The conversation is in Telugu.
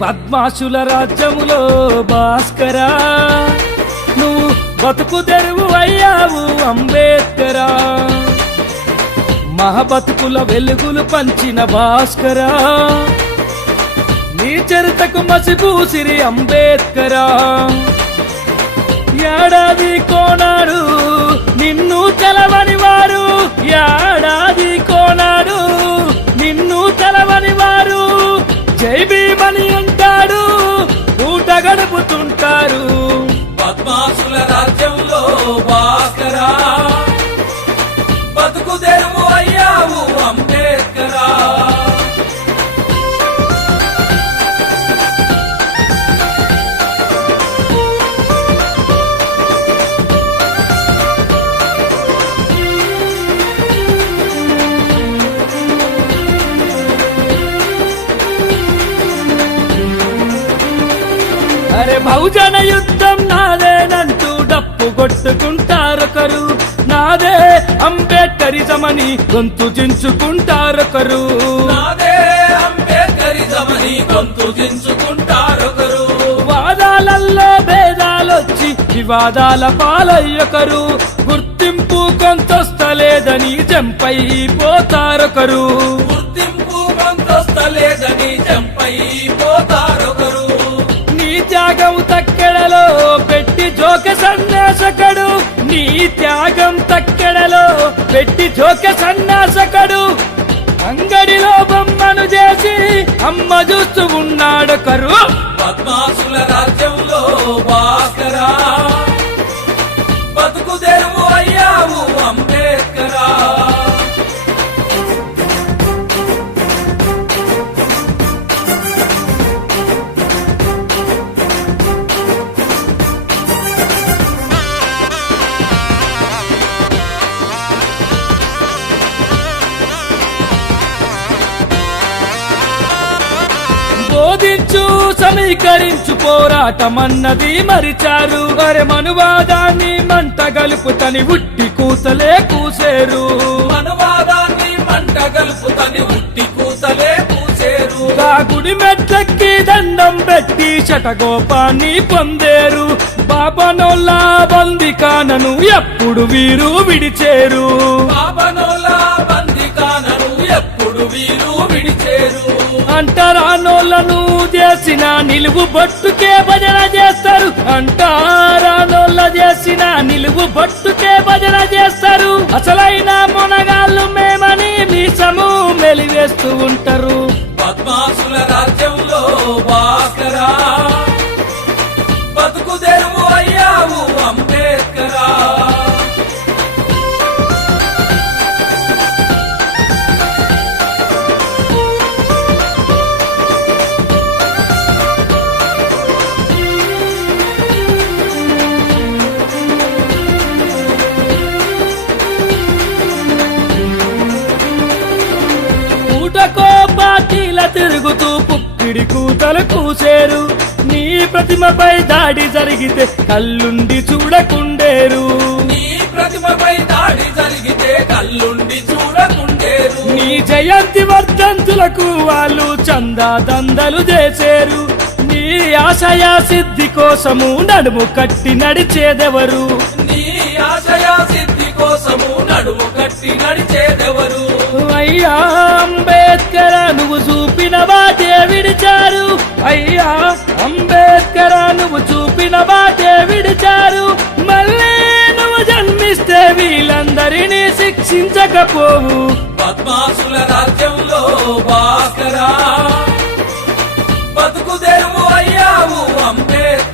పద్మాసుల రాజ్యములో భాస్కరా నువ్వు బతుకు తెరువు అయ్యావు అంబేద్కరా. మహబతుకుల వెలుగులు పంచిన భాస్కరా నీ చరితకు మసిపూసిరి అంబేద్కరా. ఏడాది కోనాడు నిన్ను తెలవని వారు ఏడాది గడుపుతుంటారు పద్మాసుల రాజ్యంలో భాస్కరా అరే బహుజన యుద్ధం నాదేనంటూ డప్పు కొట్టుకుంటారొకరు నాదే అంబేద్కరిజమని గొంతు చించుకుంటారొకరు నాదే అంబేద్కరిజమని గొంతు దించుకుంటారొకరు వాదాలల్లో భేదాలొచ్చి వివాదాల పాలయ్యొకరు గుర్తింపు కొంతొస్తలేదని జంపై పోతారొకరు త్యాగం తక్కెడలో పెట్టి జోక సన్నాసకడు. అంగడిలో బొమ్మను చేసి అమ్మ చూస్తూ ఉన్నాడు కరు పద్మాసుల రాజ్యంలో సమీకరించు పోరాటమన్నది మరిచారు. అరే మనువాదాన్ని మంట గలుపుతని ఉట్టి కూతలే కూసేరు. మనవాదాన్ని మంట గలుపుతని ఉట్టి కూతలే పూసేరు ఆ గుడి మెట్లకి దండం పెట్టి శటగోపాన్ని పొందేరు. బాబనోల్లా బందికానను ఎప్పుడు వీరు విడిచేరు. పాపనోలా బందికానను ఎప్పుడు వీరు విడిచేరు. అంటరానోళ్ళను చేసిన నిలువు బొట్టుకే భజన చేస్తారు. అంటారానోళ్ళ చేసిన నిలువు బొట్టుకే భజన చేస్తారు. అసలైన మొనగాళ్ళు మేమని మీసము మెలివేస్తూ ఉంటారు. పద్మాసుల తిరుగుతూ పుక్కిడి కూతలు కూసేరు నీ ప్రతిమపై దాడి జరిగితే కళ్ళుండి చూడకుండేరు. నీ ప్రతిమపై దాడి జరిగితే కళ్ళుండి చూడకుండేరు. నీ జయంతి వర్ధంతులకు వాళ్ళు చందా దందలు చేసేరు. నీ ఆశయ సిద్ధి కోసము నడుము కట్టి నడిచేదెవరు? నీ ఆశయ సిద్ధి కోసము నడుము కట్టి నడిచేదెవరు? అయ్యా అంబేద్కర్ నువ్వు చూపిన బాటే విడిచారు అయ్యా అంబేద్కర్ నువ్వు చూపిన బాటే విడిచారు మళ్ళీ నువ్వు జన్మిస్తే వీళ్ళందరినీ శిక్షించకపోవు. పద్మాసుల రాజ్యంలో భాస్కరా. బతుకు తెరువు అయ్యావు అంబేద్కరా.